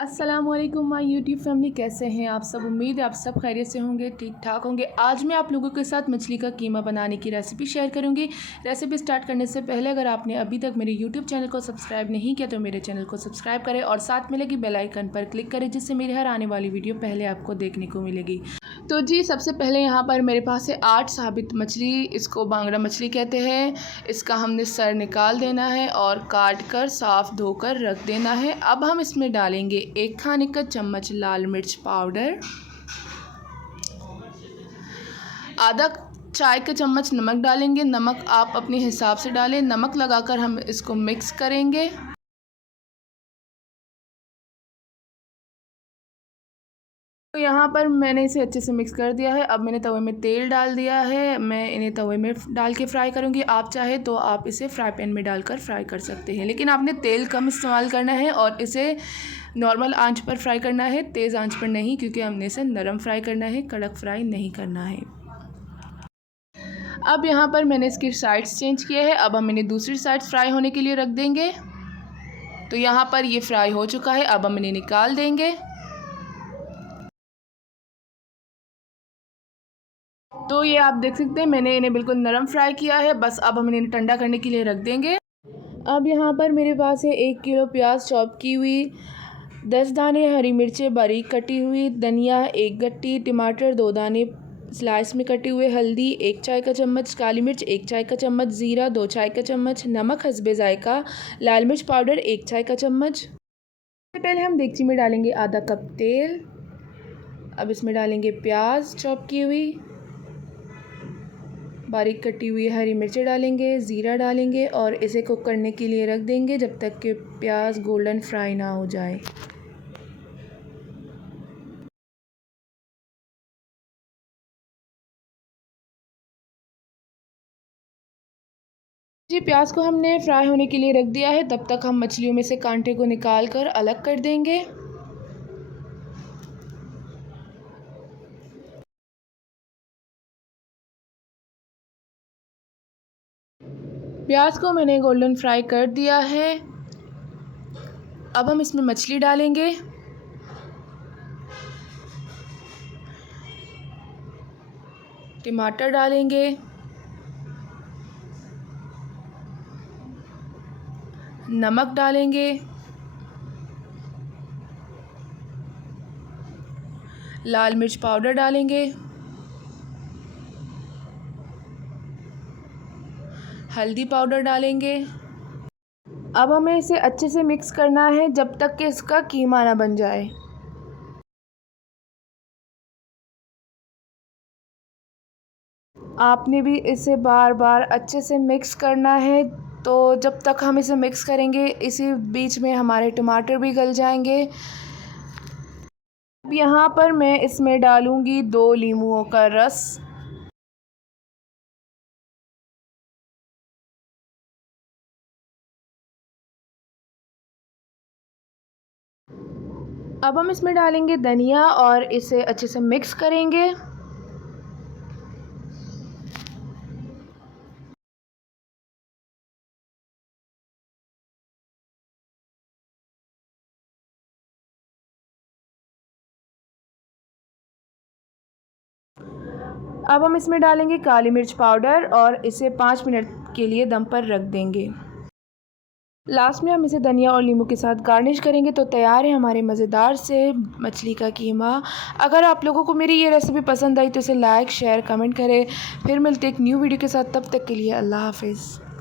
अस्सलामुअलैकुम my YouTube family, कैसे हैं आप सब। उम्मीद है आप सब खैरियत से होंगे, ठीक ठाक होंगे। आज मैं आप लोगों के साथ मछली का कीमा बनाने की रेसिपी शेयर करूंगी। रेसिपी स्टार्ट करने से पहले अगर आपने अभी तक मेरे यूट्यूब चैनल को सब्सक्राइब नहीं किया तो मेरे चैनल को सब्सक्राइब करें और साथ में लगी बेल आइकन पर क्लिक करें, जिससे मेरी हर आने वाली वीडियो पहले आपको देखने को मिलेगी। तो जी सबसे पहले यहाँ पर मेरे पास है 8 साबित मछली। इसको बांगड़ा मछली कहते हैं। इसका हमने सर निकाल देना है और काट कर साफ़ धोकर रख देना है। अब हम इसमें डालेंगे 1 खाने का चम्मच लाल मिर्च पाउडर, आधा चाय का चम्मच नमक डालेंगे। नमक आप अपने हिसाब से डालें। नमक लगाकर हम इसको मिक्स करेंगे। तो यहाँ पर मैंने इसे अच्छे से मिक्स कर दिया है। अब मैंने तवे में तेल डाल दिया है। मैं इन्हें तवे में डाल के फ्राई करूँगी। आप चाहे तो आप इसे फ्राई पैन में डालकर फ्राई कर सकते हैं, लेकिन आपने तेल कम इस्तेमाल करना है और इसे नॉर्मल आंच पर फ्राई करना है, तेज़ आंच पर नहीं, क्योंकि हमने इसे नरम फ्राई करना है, कड़क फ्राई नहीं करना है। अब यहाँ पर मैंने इसकी साइड्स चेंज किए हैं। अब हम इन्हें दूसरी साइड फ्राई होने के लिए रख देंगे। तो यहाँ पर ये फ्राई हो चुका है। अब हम इन्हें निकाल देंगे। तो ये आप देख सकते हैं मैंने इन्हें बिल्कुल नरम फ्राई किया है। बस अब हम इन्हें ठंडा करने के लिए रख देंगे। अब यहाँ पर मेरे पास है 1 किलो प्याज चॉप की हुई, 10 दाने हरी मिर्चें बारीक कटी हुई, धनिया 1 गट्टी, टमाटर 2 दाने स्लाइस में कटे हुए, हल्दी 1 चाय का चम्मच, काली मिर्च 1 चाय का चम्मच, ज़ीरा 2 चाय का चम्मच, नमक हस्बे जायका, लाल मिर्च पाउडर 1 चाय का चम्मच। सबसे पहले हम देगची में डालेंगे आधा कप तेल। अब इसमें डालेंगे प्याज चॉप की हुई, बारीक कटी हुई हरी मिर्चें डालेंगे, ज़ीरा डालेंगे और इसे कुक करने के लिए रख देंगे जब तक कि प्याज गोल्डन फ्राई ना हो जाए। जी प्याज को हमने फ्राई होने के लिए रख दिया है। तब तक हम मछलियों में से कांटे को निकाल कर अलग कर देंगे। प्याज को मैंने गोल्डन फ्राई कर दिया है। अब हम इसमें मछली डालेंगे। टमाटर डालेंगे, नमक डालेंगे, लाल मिर्च पाउडर डालेंगे, हल्दी पाउडर डालेंगे। अब हमें इसे अच्छे से मिक्स करना है जब तक कि इसका कीमा ना बन जाए। आपने भी इसे बार बार अच्छे से मिक्स करना है। तो जब तक हम इसे मिक्स करेंगे, इसी बीच में हमारे टमाटर भी गल जाएंगे। अब यहाँ पर मैं इसमें डालूँगी 2 नींबुओं का रस। अब हम इसमें डालेंगे धनिया और इसे अच्छे से मिक्स करेंगे। अब हम इसमें डालेंगे काली मिर्च पाउडर और इसे 5 मिनट के लिए दम पर रख देंगे। लास्ट में हम इसे धनिया और नींबू के साथ गार्निश करेंगे। तो तैयार है हमारे मज़ेदार से मछली का कीमा। अगर आप लोगों को मेरी ये रेसिपी पसंद आई तो इसे लाइक शेयर कमेंट करें। फिर मिलते एक न्यू वीडियो के साथ, तब तक के लिए अल्लाह हाफ़िज़।